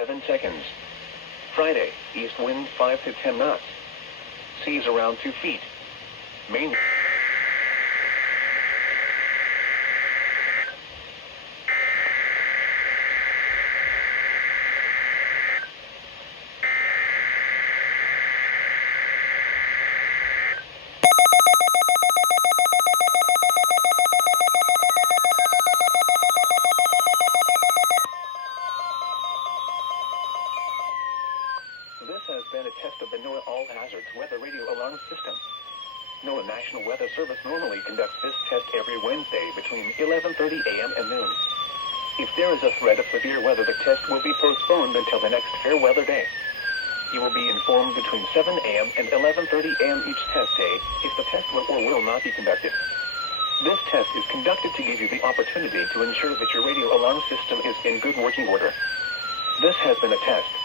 7 seconds. Friday, east wind 5 to 10 knots. Seas around 2 feet. Main. This has been a test of the NOAA All Hazards Weather Radio Alarm System. NOAA National Weather Service normally conducts this test every Wednesday between 11:30 a.m. and noon. If there is a threat of severe weather, the test will be postponed until the next fair weather day. You will be informed between 7 a.m. and 11:30 a.m. each test day if the test will or will not be conducted. This test is conducted to give you the opportunity to ensure that your radio alarm system is in good working order. This has been a test.